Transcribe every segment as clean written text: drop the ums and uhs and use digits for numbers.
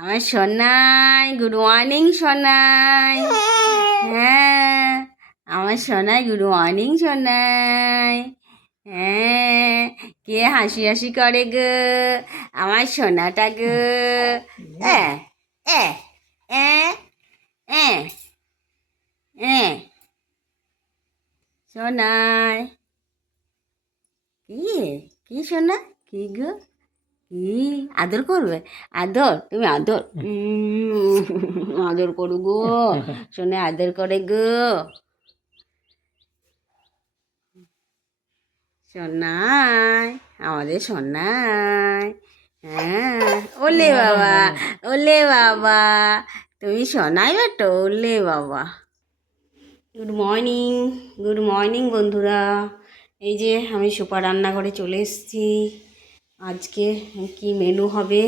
আমার Sonai, good morning Sonai. হ্যাঁ, আমার সোনাই, গুড মর্নিং সোনাই। হ্যাঁ, কে হাসি হাসি করে গো আমার সোনাটা গো। এ এ এ এ এ সোনাই, কি কি সোনা, কি গো, কি আদর করবে? আদর, তুমি আদর আদর করু গো শোনে, আদর করে গো সোনাই, আমাদের সোনাই। হ্যাঁ, ওলে বাবা, ওলে বাবা, তুমি সোনাই বেটো, ওলে বাবা। গুড মর্নিং, গুড মর্নিং বন্ধুরা। এই যে আমি সুপার রান্নাঘরে চলে এসেছি। আজকে কি মেনু হবে,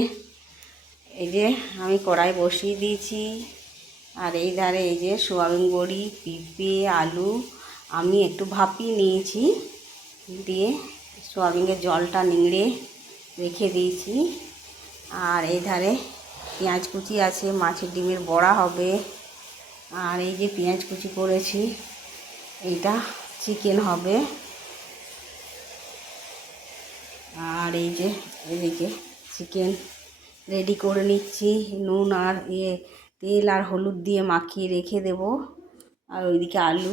এই যে আমি কড়াই বসিয়ে দিয়েছি। আর এই ধারে এই যে সোয়াবিন বড়ি, পেঁপে, আলু আমি একটু ভাপিয়ে নিয়েছি, দিয়ে সোয়াবিনের জলটা নিংড়ে রেখে দিয়েছি। আর এই ধারে পেঁয়াজ কুচি আছে, মাছের ডিমের বড়া হবে। আর এই যে পেঁয়াজ কুচি করেছি, এইটা চিকেন হবে। আর এই যে এদিকে চিকেন রেডি করে নিচ্ছি, নুন আর তেল আর হলুদ দিয়ে মাখিয়ে রেখে দেব। আর ওইদিকে আলু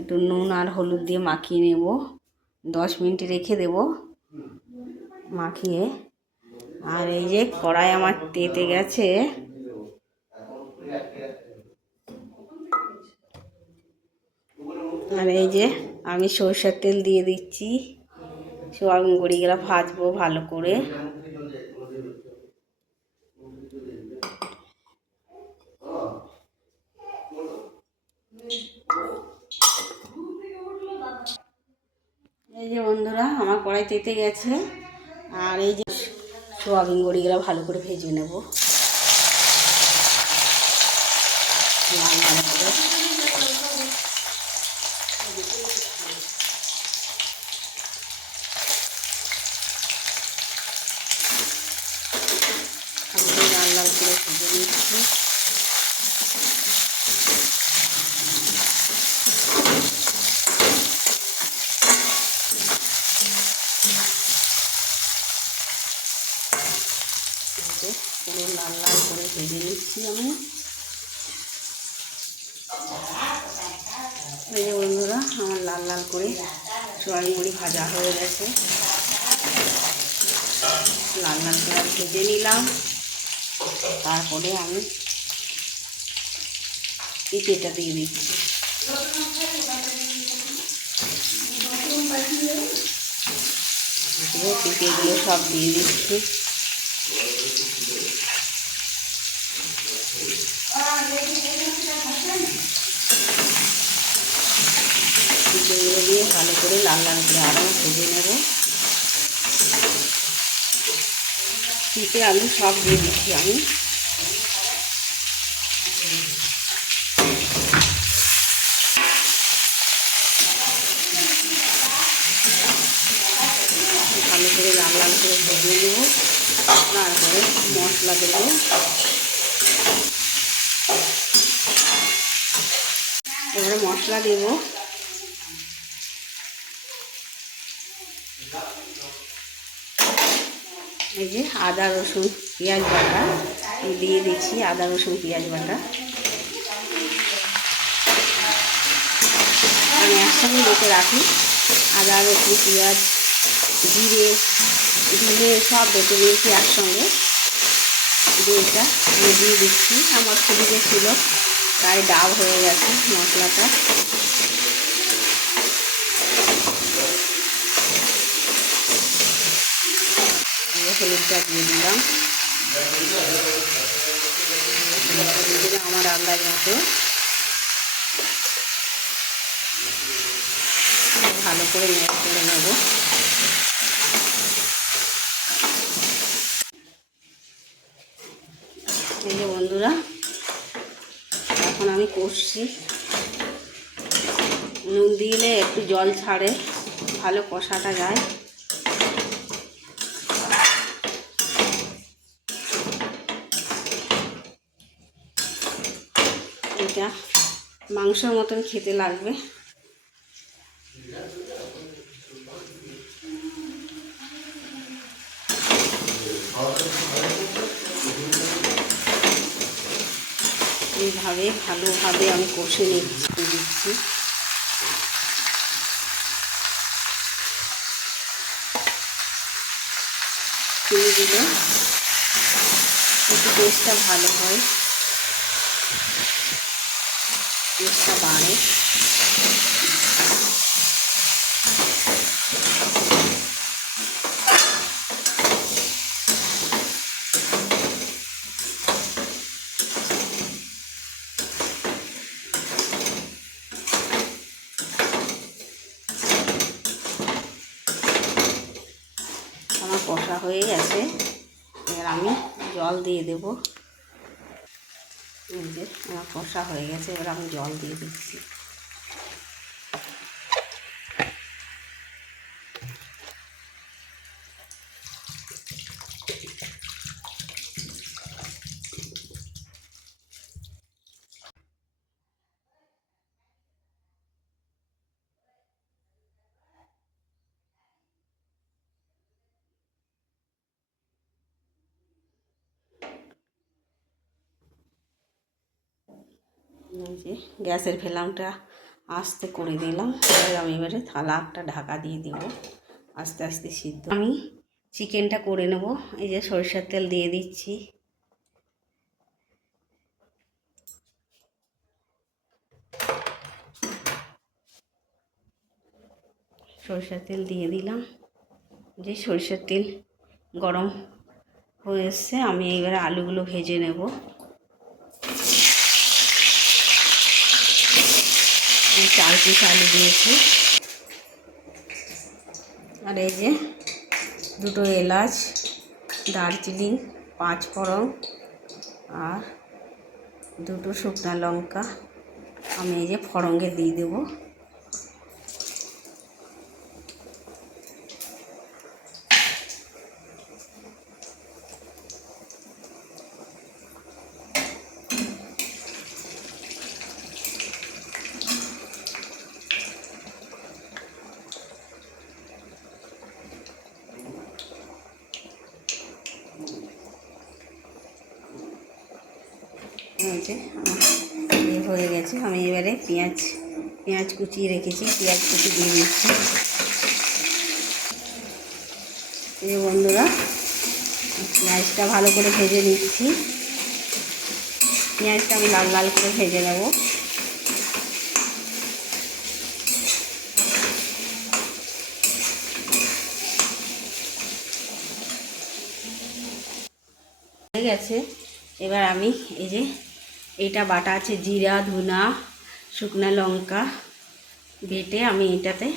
একটু নুন আর হলুদ দিয়ে মাখিয়ে নেব, 10 মিনিট রেখে দেব মাখিয়ে। আর এই যে কড়াই আমার তেতে গেছে, আর এই যে আমি সরষের তেল দিয়ে দিচ্ছি। সোয়াবিন বড়িগুলো ভাজবো ভালো করে। এই যে বন্ধুরা আমার কড়াই তেতে গেছে। আর এই যে সোয়াবিন বড়িগুলো ভালো করে ভেজে নেব লাল লাল করে। লাল লাল করে ভেজে নিচ্ছি। পুরো লাল লাল করে ভেজে নিচ্ছি আমি। এই যে বন্ধুরা আমার লাল লাল করে সোয়াবিন বড়ি ভাজা হয়ে গেছে, লাল লাল করে ভেজে নিলাম। তারপরে আমি পেঁপেটা দিয়ে দিচ্ছি। পেঁপেগুলো সব দিয়ে দিচ্ছি। পেঁপেগুলো দিয়ে ভালো করে লাল লাল করে আরও ভেজে নেব। পেঁপে আলু সব দিয়ে দিচ্ছি আমি। ভালো করে লাল লাল করে ভেজে নেব। তারপরে মশলা দেবো। এবারে মশলা দেব। এই যে আদা রসুন পেঁয়াজ বাটা দিয়ে দিচ্ছি, আদা রসুন পেঁয়াজ বাটা আমি একসঙ্গে বেটে রাখি। আদা রসুন পেঁয়াজ জিরে ধনে সব বেটে নিয়েছি একসঙ্গে, দিয়ে এটা আমি দিয়ে দিচ্ছি। আমার ফ্রিজে ছিল তাই ডাব হয়ে গেছে মশলাটা। হলুদটা দিয়ে দিলাম, আমার আন্দাজ মতো। ভালো করে নেড়ে করে নেব। এই যে বন্ধুরা এখন আমি কষছি। নুন দিলে একটু জল ছাড়ে, ভালো কষাটা যায়। এটা মাংসের মতন খেতে লাগবে। এইভাবে ভালোভাবে আমি কষে দিচ্ছি। দিয়ে দিলে একটু টেস্টটা ভালো হয়, টেস্টটা বাড়ে। আমার কষা হয়ে গেছে, এবার আমি জল দিয়ে দেব। এই যে আমার কষা হয়ে গেছে, এবার আমি জল দিয়ে দিচ্ছি। এই যে গ্যাসের ফ্লেমটা আস্তে করে দিলাম। এবার আমি থালা একটা ঢাকা দিয়ে দিব, আস্তে আস্তে সিদ্ধ। আমি চিকেনটা করে নেব। এই যে সরষের তেল দিয়ে দিচ্ছি। সরষের তেল দিয়ে দিলাম। যে সরষের তেল গরম হয়ে এসছে, আমি এবারে আলুগুলো ভেজে নেব। আমি 4 পিস আলু দিয়েছি। আর এই যে 2 এলাচ, দারচিনি, 5 ফোড়ন আর 2 শুকনো লঙ্কা আমি এই যে ফড়ঙ্গে দিয়ে দেব। হয়ে গেছে। আমি এবারে পেঁয়াজ কুচিয়ে রেখেছি, পেঁয়াজ কুচি দিয়ে দিচ্ছি। এই বন্ধুরা, পেঁয়াজটা ভালো করে ভেজে নিচ্ছি। পেঁয়াজটা আমি লাল লাল করে ভেজে নেব। হয়ে গেছে। এবার আমি এই যে এটা বাটা আছে, জিরা, ধনা, শুকনো লঙ্কা বেটে আমি এটাতে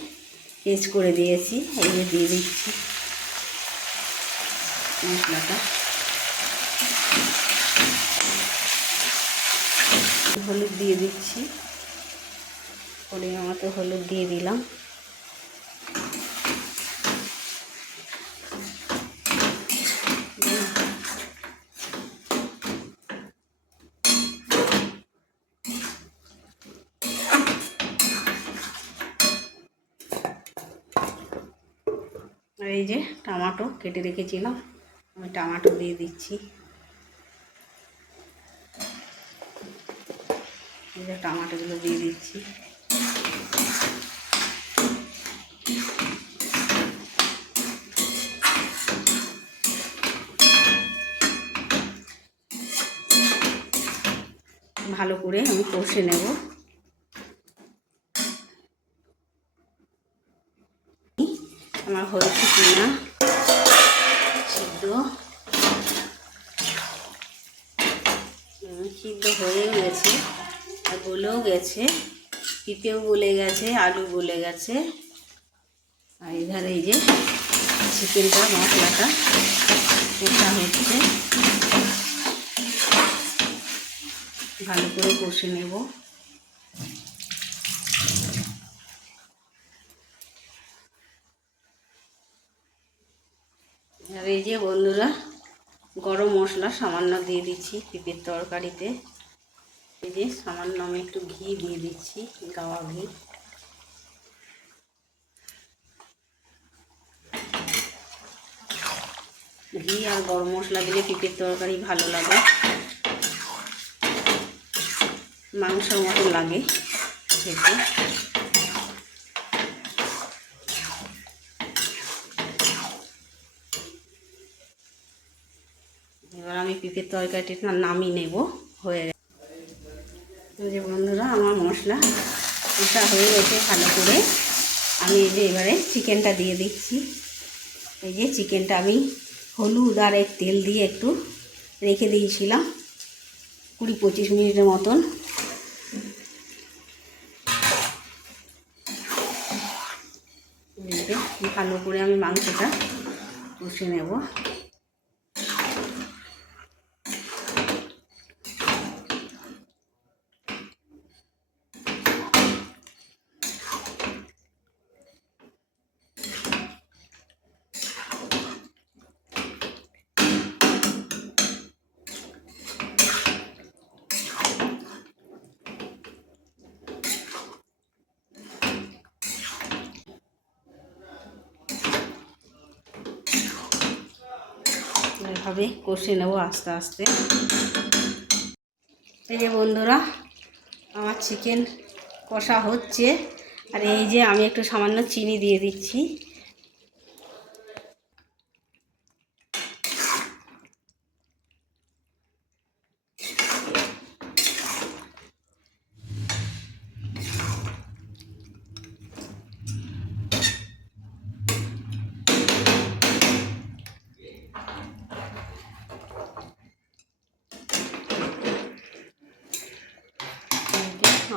পেস্ট করে দিয়েছি। এই যে দিয়ে দিচ্ছি মশলাটা। হলুদ দিয়ে দিচ্ছি, পরিমাণ মতো হলুদ দিয়ে দিলাম। আর এই যে টমেটো কেটে রেখেছিলাম, আমি টমেটো দিয়ে দিচ্ছি। এই যে টমেটোগুলো দিয়ে দিচ্ছি। ভালো করে আমি কষে নেব। আমার হয়েছে কিনা সিদ্ধ হয়ে গেছে, আর গলেও গেছে, পিঁপেও গলে গেছে, আলু গলে গেছে। আর এধারে এই যে চিকেনটা মশলাটা কষা হচ্ছে, ভালো করে কষে নেব। আর এই যে বন্ধুরা, গরম মশলা সামান্য দিয়ে দিচ্ছি পেঁপের তরকারিতে। এই যে সামান্য আমি একটু ঘি দিয়ে দিচ্ছি, গাওয়া ঘি। ঘি আর গরম মশলা দিলে পেঁপের তরকারি ভালো লাগে, মাংসের মতো লাগে খেতে। এবার আমি পেঁপের তরকারিটা নামিয়ে নেব, হয়ে গেছে। যে বন্ধুরা আমার মশলা কষা হয়ে গেছে ভালো করে। আমি এই যে এবারে চিকেনটা দিয়ে দিচ্ছি। এই যে চিকেনটা আমি হলুদ আর তেল দিয়ে একটু রেখে দিয়েছিলাম 20-25 মিনিটের মতন। ভালো করে আমি মাংসটা কষে নেব। এভাবে কষে নেব আস্তে আস্তে। এই যে বন্ধুরা আমার চিকেন কষা হচ্ছে, আর এই যে আমি একটু সামান্য চিনি দিয়ে দিচ্ছি।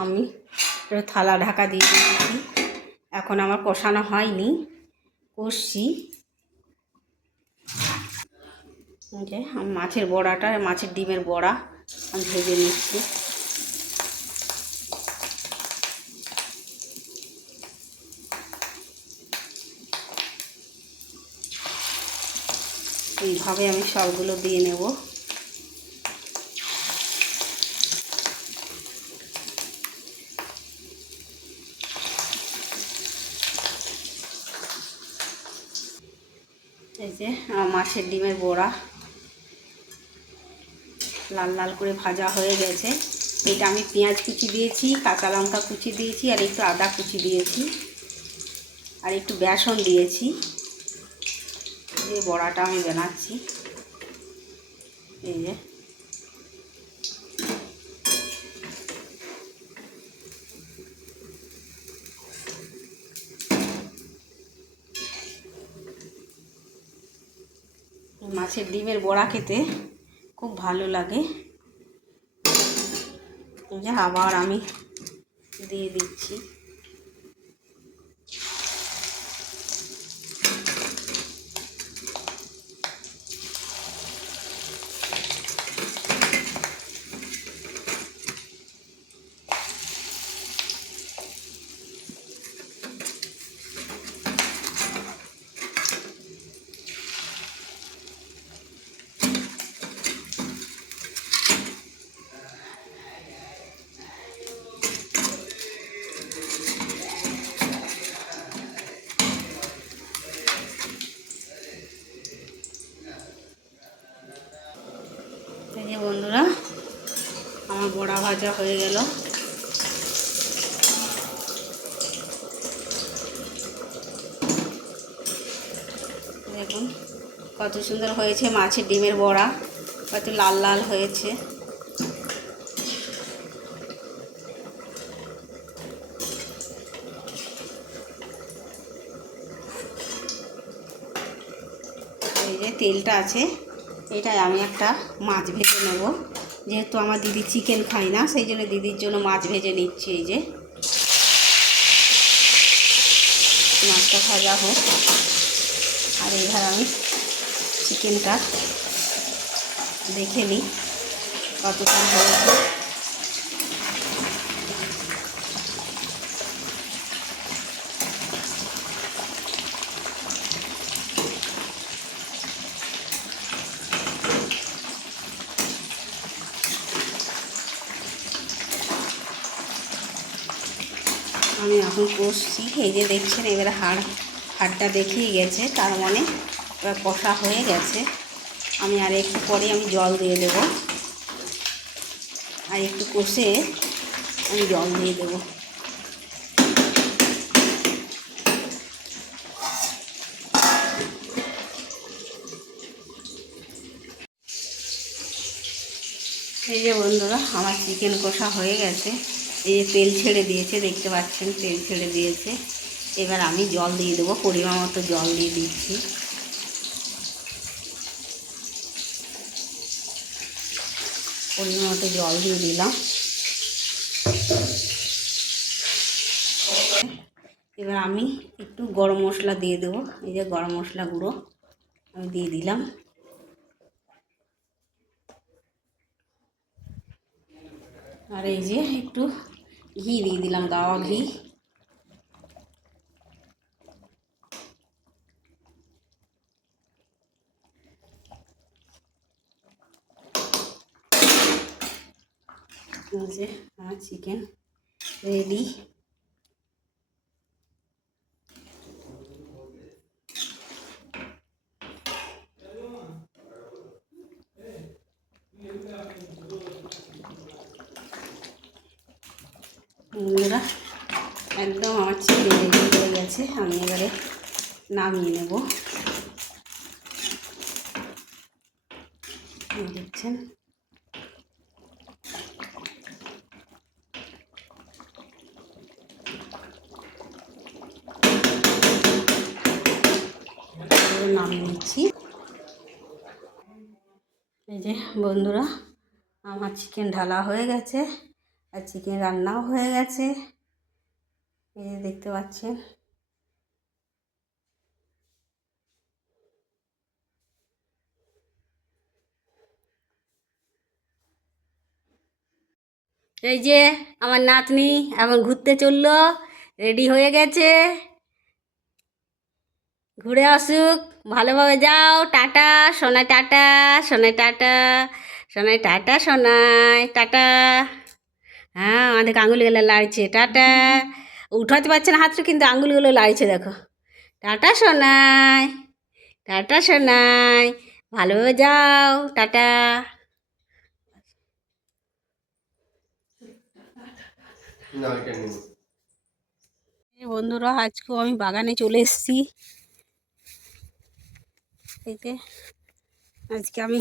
আমি থালা ঢাকা দিয়ে দিয়েছি। এখন আমার কষানো হয়নি, কষছি। যে মাছের বড়াটা, মাছের ডিমের বড়া আমি ভেজে নিচ্ছি। এইভাবে আমি সবগুলো দিয়ে নেব। এই যে মাছের ডিমের বড়া লাল লাল করে ভাজা হয়ে গেছে। এটা আমি পেঁয়াজ কুচি দিয়েছি, কাঁচা লঙ্কা কুচি দিয়েছি, আর একটু আদা কুচি দিয়েছি, আর একটু বেসন দিয়েছি। এই বড়াটা আমি বানাচ্ছি। এই যে মাছের ডিমের বড়া খেতে খুব ভালো লাগে। যে আবার আমি দিয়ে দিচ্ছি। এই যে বন্ধুরা আমার বড়া ভাজা হয়ে গেল। দেখুন কত সুন্দর হয়েছে মাছের ডিমের বড়া, কত লাল লাল হয়েছে। এই যে তেলটা আছে, এটাই আমি একটা মাছ ভেজে নেব। যেহেতু আমার দিদি চিকেন খায় না, সেই জন্য দিদির জন্য মাছ ভেজে নিচ্ছি। এই যে মাছটা ভাজা হোক, আর এইবার আমি চিকেনটা দেখে নিই কতক্ষণ হয়েছে। আমি এখন কষছি। এই যে দেখছেন এবারে হাড়টা দেখিয়ে গেছে, তার মানে এবার কষা হয়ে গেছে। আমি আর একটু পরে আমি জল দিয়ে দেব, আর একটু কষে আমি জল দিয়ে দেবো। এই যে বন্ধুরা আমার চিকেন কষা হয়ে গেছে। এই যে তেল ছেড়ে দিয়েছে, দেখতে পাচ্ছেন তেল ছেড়ে দিয়েছে। এবার আমি জল দিয়ে দেবো, পরিমাণ মতো জল দিয়ে দিচ্ছি। পরিমাণ মতো জল দিয়ে দিলাম। এবার আমি একটু গরম মশলা দিয়ে দেবো। এই যে গরম মশলা গুঁড়ো আমি দিয়ে দিলাম। আর এই যে একটু ঘি দিয়ে দিলাম, গাওয়া ঘি। এই যে আমার চিকেন রেডি। বন্ধুরা একদম আমার চিকেন রেডি হয়ে গেছে। আমি এবারে নামিয়ে নেব। দেখছেন নামিয়ে নিচ্ছি। এই যে বন্ধুরা আমার চিকেন ঢালা হয়ে গেছে, আর চিকেন রান্নাও হয়ে গেছে। এই যে দেখতে পাচ্ছেন। এই যে আমার নাতনি এখন ঘুরতে চললো, রেডি হয়ে গেছে। ঘুরে আসুক, ভালোভাবে যাও। Tata Sonai, tata Sonai, tata Sonai, tata Sonai, tata. হ্যাঁ আমাদেরকে আঙুলগুলো লাড়ছে, টাটা। উঠাতে পারছে না হাতটা, কিন্তু আঙুলগুলো লাড়ছে দেখো। টাটা সোনাই, টাটা সোনাই, ভালোভাবে যাও, টাটা। বন্ধুরা আজকেও আমি বাগানে চলে এসেছি। এতে আজকে আমি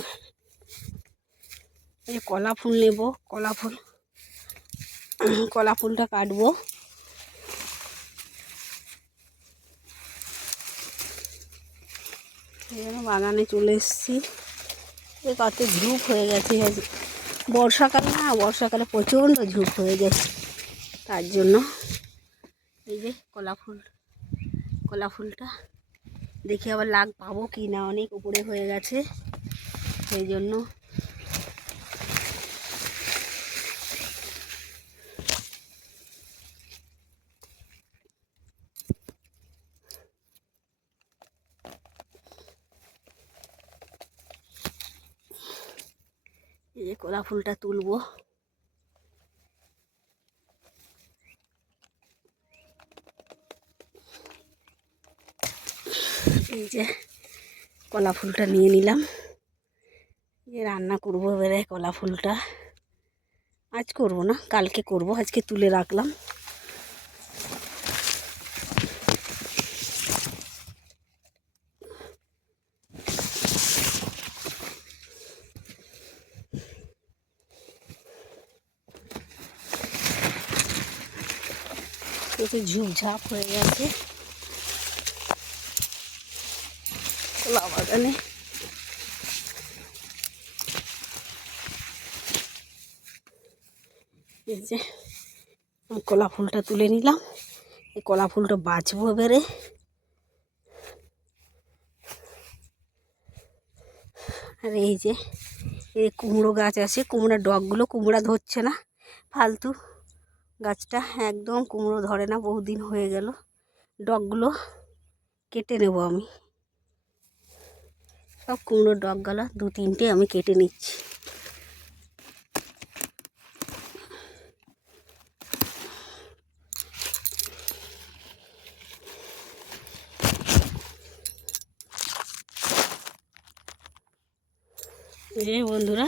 এই কলা ফুল নেব, কলা ফুলটা কাটবো। এই জন্য বাগানে চলে এসেছি। কত ঝুপ হয়ে গেছে, বর্ষাকাল না, বর্ষাকালে প্রচণ্ড ঝুপ হয়ে যায়। তার জন্য এই যে কলা ফুলটা দেখি আবার লাগ পাবো কি না, অনেক উপরে হয়ে গেছে। সেই জন্য এই যে কলা ফুলটা তুলবো। এই যে কলা ফুলটা নিয়ে নিলাম, রান্না করবো এবারে। কলা ফুলটা আজ করব না, কালকে করব, আজকে তুলে রাখলাম। একটু ঝুপঝাপ হয়ে গেছে কলা বাগানে। এই যে কলা ফুলটা তুলে নিলাম, এই কলা ফুলটা বাছবো এবারে। আর এই যে এই কুমড়ো গাছ আছে, কুমড়ার ডগগুলো, কুমড়া ধরছে না, ফালতু গাছটা একদম কুমড়ো ধরে না, বহুদিন হয়ে গেল। ডগগুলো কেটে নেব আমি, সব কুমড়োর ডগগুলো 2-3টে আমি কেটে নিচ্ছি। বন্ধুরা,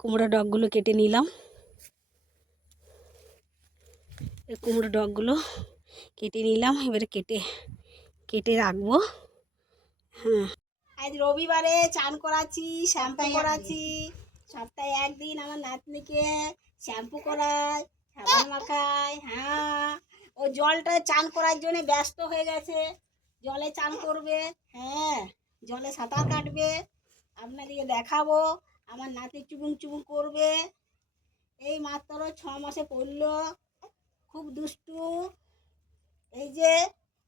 কুমড়ো ডগগুলো কেটে নিলাম। এই কুমড়ো ডগগুলো কেটে নিলাম, এবারে কেটে কেটে রাখবো। হ্যাঁ, আজ রবিবারে চান করাচ্ছি, শ্যাম্পু করাচ্ছি। সপ্তাহে একদিন আমার নাতনিকে শ্যাম্পু করায়, সাবান মাখায়। হ্যাঁ, ও জলটা চান করার জন্য ব্যস্ত হয়ে গেছে, জলে চান করবে। হ্যাঁ, জলে সাঁতার কাটবে, আপনাদেরকে দেখাবো। আমার নাতি চুবুং চুবুং করবে। এই মাত্র 6 মাসে পড়লো, খুব দুষ্টু। এই যে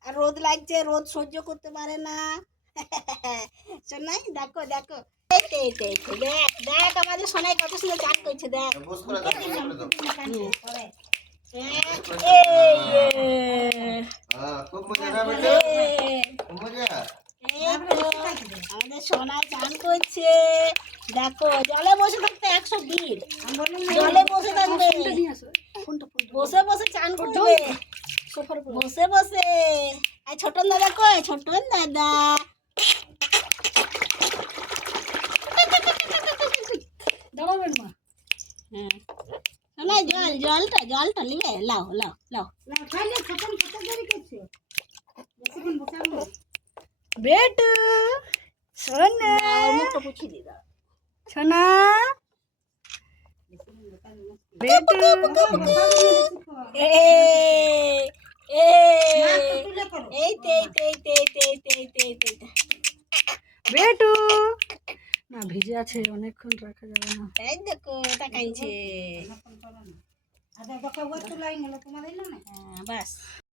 আর রোদ লাগছে, রোদ সহ্য করতে পারে না। সোনাই দেখো দেখো, দেখ দেখ আমাদের সোনাই কত সুন্দর চান করছে, দেখ। আমাদের সোনা চান করছে, দেখো। জলে বসে থাকতে 120, জলে বসে থাকবে, বসে বসে চান করবে, বসে বসে। আর ছোটন দাদা কই? ছোটন দাদা না, জলটা নিবে, লাও লাও লাও। বেটু সোনা, মুখটা পুছি দি দাও। সোনা বেটু, বেটু না, ভিজে আছে, অনেকক্ষণ রাখা যাবে না। এই দেখো তাকাইছে। বাস।